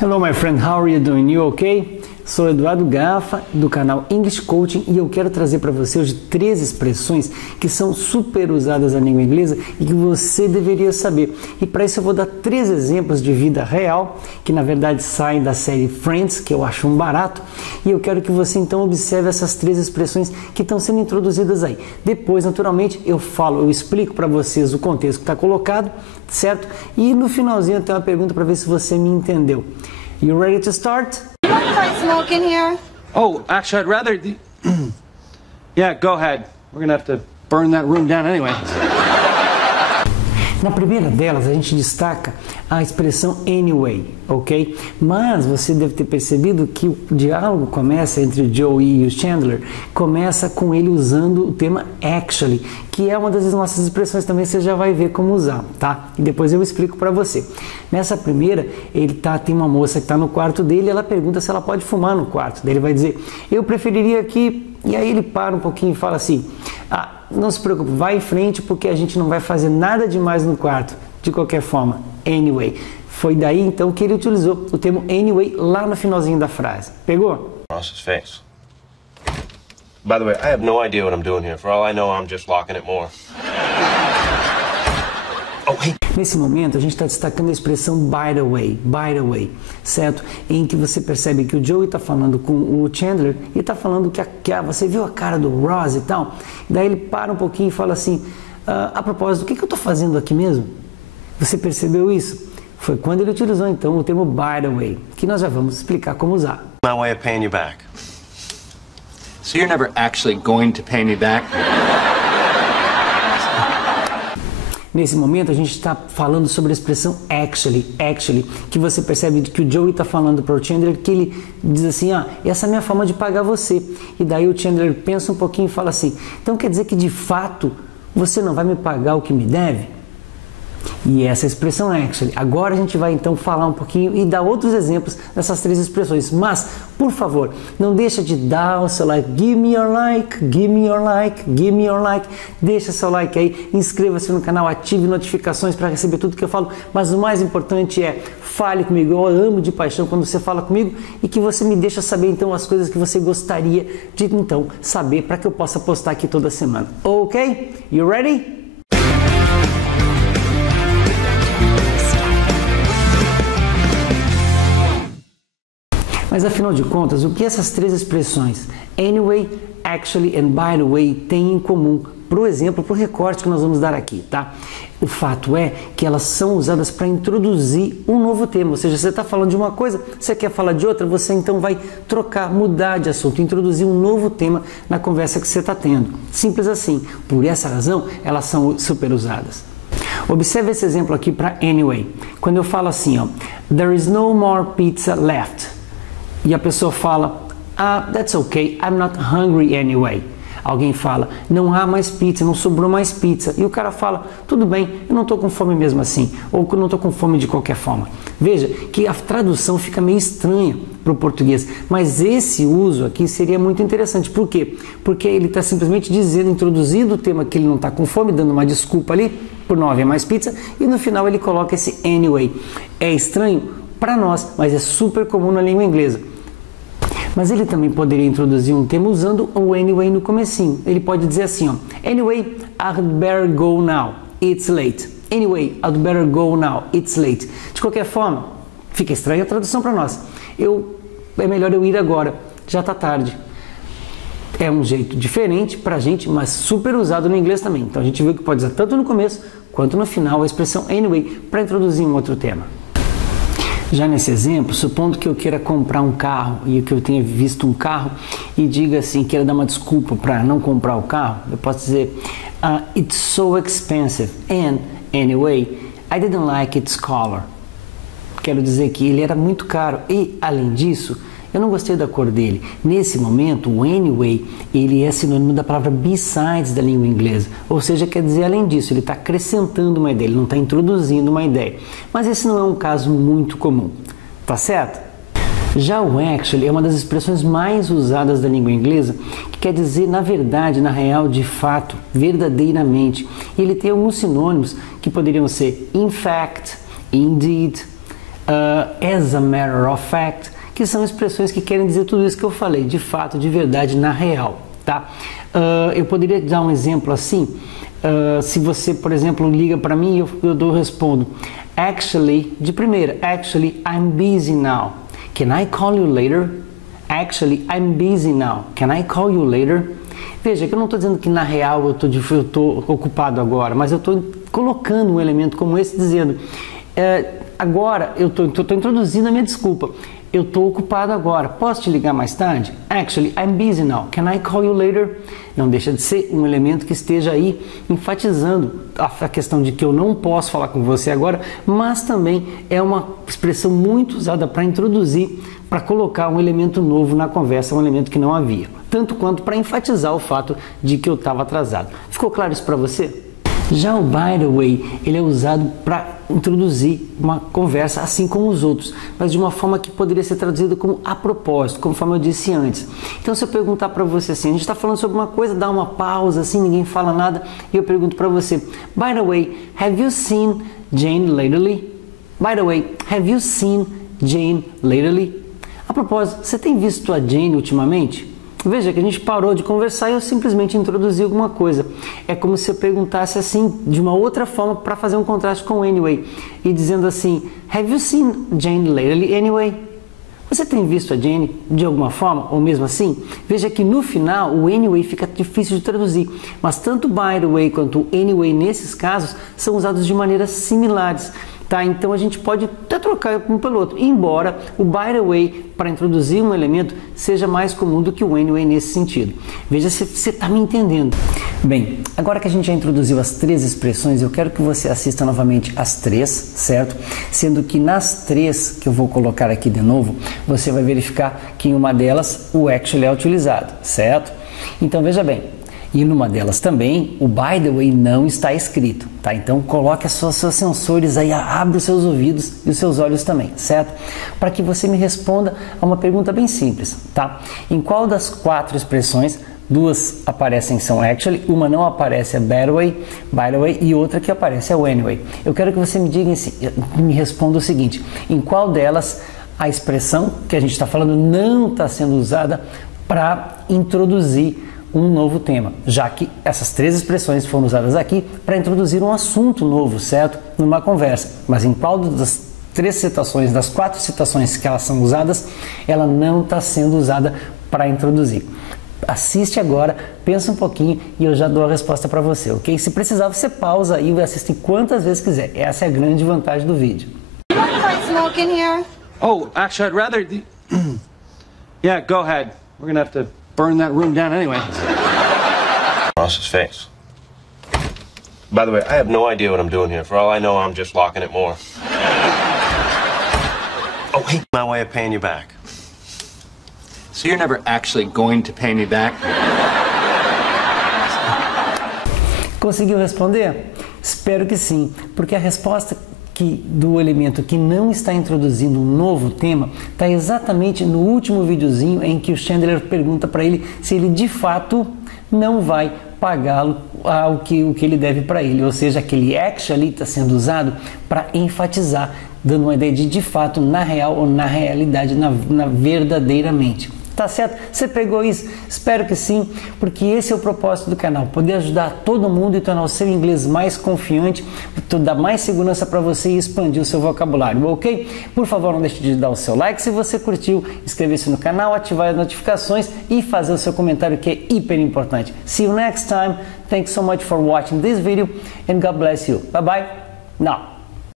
Hello my friend, how are you doing? You okay? Sou Eduardo Gafa do canal English Coaching e eu quero trazer para você hoje 3 expressões que são super usadas na língua inglesa e que você deveria saber. E para isso eu vou dar 3 exemplos de vida real que na verdade saem da série Friends, que eu acho um barato, e eu quero que você então observe essas 3 expressões que estão sendo introduzidas aí. Depois, naturalmente, eu explico para vocês o contexto que está colocado, certo? E no finalzinho eu tenho uma pergunta para ver se você me entendeu. You ready to start? You want to try smoking here? Oh, actually, I'd rather... Yeah, go ahead. We're gonna have to burn that room down anyway. Na primeira delas, a gente destaca a expressão anyway, ok? Mas você deve ter percebido que o diálogo começa entre o Joey e o Chandler, começa com ele usando o tema actually, que é uma das nossas expressões também, você já vai ver como usar, tá? E depois eu explico para você. Nessa primeira, tem uma moça que está no quarto dele, ela pergunta se ela pode fumar no quarto. Daí ele vai dizer, eu preferiria que... E aí ele para um pouquinho e fala assim, não se preocupe, vai em frente porque a gente não vai fazer nada demais no quarto, de qualquer forma, anyway. Foi daí então que ele utilizou o termo anyway lá no finalzinho da frase. Pegou? Ross's face. By the way, I have no idea what I'm doing here. For all I know, I'm just locking it more. Oh, hey. Nesse momento, a gente está destacando a expressão by the way, certo? Em que você percebe que o Joey está falando com o Chandler e está falando que você viu a cara do Ross e tal. Daí ele para um pouquinho e fala assim, a propósito, o que eu estou fazendo aqui mesmo? Você percebeu isso? Foi quando ele utilizou então o termo by the way, que nós já vamos explicar como usar. My way of paying you back. So you're never actually going to pay me back? Nesse momento a gente está falando sobre a expressão actually, que você percebe que o Joey está falando para o Chandler, que ele diz assim, essa é a minha forma de pagar você. E daí o Chandler pensa um pouquinho e fala assim, então quer dizer que de fato você não vai me pagar o que me deve? E essa é a expressão actually. Agora a gente vai então falar um pouquinho e dar outros exemplos dessas 3 expressões. Mas, por favor, não deixa de dar o seu like. Give me your like, give me your like, give me your like. Deixa seu like aí, inscreva-se no canal, ative notificações para receber tudo que eu falo. Mas o mais importante é, fale comigo. Eu amo de paixão quando você fala comigo e que você me deixa saber então as coisas que você gostaria de então saber para que eu possa postar aqui toda semana. Ok? You ready? Mas afinal de contas, o que essas 3 expressões, anyway, actually and by the way, têm em comum? Por exemplo, para o recorte que nós vamos dar aqui, tá? O fato é que elas são usadas para introduzir um novo tema, ou seja, você está falando de uma coisa, você quer falar de outra, você então vai trocar, mudar de assunto, introduzir um novo tema na conversa que você está tendo. Simples assim. Por essa razão, elas são super usadas. Observe esse exemplo aqui para anyway. Quando eu falo assim, there is no more pizza left. E a pessoa fala, that's okay, I'm not hungry anyway. Alguém fala, não há mais pizza, não sobrou mais pizza. E o cara fala, tudo bem, eu não estou com fome mesmo assim. Ou eu não estou com fome de qualquer forma. Veja que a tradução fica meio estranha para o português. Mas esse uso aqui seria muito interessante. Por quê? Porque ele está simplesmente dizendo, introduzindo o tema que ele não está com fome, dando uma desculpa ali, por não haver mais pizza. E no final ele coloca esse anyway. É estranho para nós, mas é super comum na língua inglesa. Mas ele também poderia introduzir um tema usando o anyway no comecinho. Ele pode dizer assim, anyway, I'd better go now, it's late. Anyway, I'd better go now, it's late. De qualquer forma, fica estranha a tradução para nós. É melhor eu ir agora, já está tarde. É um jeito diferente para a gente, mas super usado no inglês também. Então a gente viu que pode usar tanto no começo quanto no final a expressão anyway para introduzir um outro tema. Já nesse exemplo, supondo que eu queira comprar um carro e que eu tenha visto um carro e diga assim, queira dar uma desculpa para não comprar o carro, eu posso dizer it's so expensive and anyway, I didn't like its color. Quero dizer que ele era muito caro e, além disso, eu não gostei da cor dele. Nesse momento, o anyway, ele é sinônimo da palavra besides da língua inglesa. Ou seja, quer dizer, além disso, ele está acrescentando uma ideia, ele não está introduzindo uma ideia. Mas esse não é um caso muito comum, tá certo? Já o actually é uma das expressões mais usadas da língua inglesa, que quer dizer, na verdade, na real, de fato, verdadeiramente. E ele tem alguns sinônimos que poderiam ser in fact, indeed, as a matter of fact, que são expressões que querem dizer tudo isso que eu falei, de fato, de verdade, na real, tá? Eu poderia dar um exemplo assim, se você, por exemplo, liga para mim e eu respondo, actually, de primeira, actually, I'm busy now. Can I call you later? Actually, I'm busy now. Can I call you later? Veja que eu não estou dizendo que na real eu estou ocupado agora, mas eu estou colocando um elemento como esse dizendo, agora eu estou introduzindo a minha desculpa. Eu estou ocupado agora, posso te ligar mais tarde? Actually, I'm busy now. Can I call you later? Não deixa de ser um elemento que esteja aí enfatizando a questão de que eu não posso falar com você agora, mas também é uma expressão muito usada para introduzir, para colocar um elemento novo na conversa, um elemento que não havia. Tanto quanto para enfatizar o fato de que eu estava atrasado. Ficou claro isso para você? Já o by the way, ele é usado para introduzir uma conversa assim como os outros, mas de uma forma que poderia ser traduzida como a propósito, conforme eu disse antes. Então se eu perguntar para você assim, a gente está falando sobre uma coisa, dá uma pausa assim, ninguém fala nada, e eu pergunto para você, by the way, have you seen Jane lately? By the way, have you seen Jane lately? A propósito, você tem visto a Jane ultimamente? Veja que a gente parou de conversar e eu simplesmente introduzi alguma coisa. É como se eu perguntasse assim, de uma outra forma, para fazer um contraste com anyway. E dizendo assim, have you seen Jane lately anyway? Você tem visto a Jane de alguma forma, ou mesmo assim? Veja que no final o anyway fica difícil de traduzir. Mas tanto by the way quanto o anyway nesses casos são usados de maneiras similares. Tá? Então a gente pode até trocar um pelo outro, embora o by the way para introduzir um elemento seja mais comum do que o anyway nesse sentido. Veja se você está me entendendo. Bem, agora que a gente já introduziu as três expressões, eu quero que você assista novamente as três, certo? Sendo que nas três que eu vou colocar aqui de novo, você vai verificar que em uma delas o actually é utilizado, certo? Então veja bem. E numa delas também, o by the way não está escrito, tá? Então coloque os seus sensores aí, abre os seus ouvidos e os seus olhos também, certo? Para que você me responda a uma pergunta bem simples, tá? Em qual das quatro expressões, duas aparecem são actually, uma não aparece é by the way e outra que aparece é o anyway. Eu quero que você me diga, me responda o seguinte, em qual delas a expressão que a gente está falando não está sendo usada para introduzir um novo tema, já que essas três expressões foram usadas aqui para introduzir um assunto novo, certo? Numa conversa. Mas em qual das três citações, das quatro citações que elas são usadas, ela não está sendo usada para introduzir? Assiste agora, pensa um pouquinho e eu já dou a resposta para você, ok? Se precisar, você pausa aí e assiste quantas vezes quiser. Essa é a grande vantagem do vídeo. You want to find smoke in here? Oh, actually, I'd rather... Yeah, go ahead. We're gonna have to burn that room down anyway. Ross's face. By the way, I have no idea what I'm doing here. For all I know, I'm just locking it more. Oh, hey, my way of paying you back. So you're never actually going to pay me back? Conseguiu responder? Espero que sim, porque a resposta do elemento que não está introduzindo um novo tema está exatamente no último videozinho em que o Chandler pergunta para ele se ele de fato não vai pagá-lo o que ele deve para ele, ou seja, aquele actually está sendo usado para enfatizar, dando uma ideia de fato, na real ou na realidade, na verdadeiramente. Tá certo? Você pegou isso? Espero que sim, porque esse é o propósito do canal, poder ajudar todo mundo e tornar o seu inglês mais confiante, dar mais segurança para você e expandir o seu vocabulário, ok? Por favor, não deixe de dar o seu like se você curtiu, inscrever-se no canal, ativar as notificações e fazer o seu comentário, que é hiper importante. See you next time. Thanks so much for watching this video and God bless you. Bye bye. Now.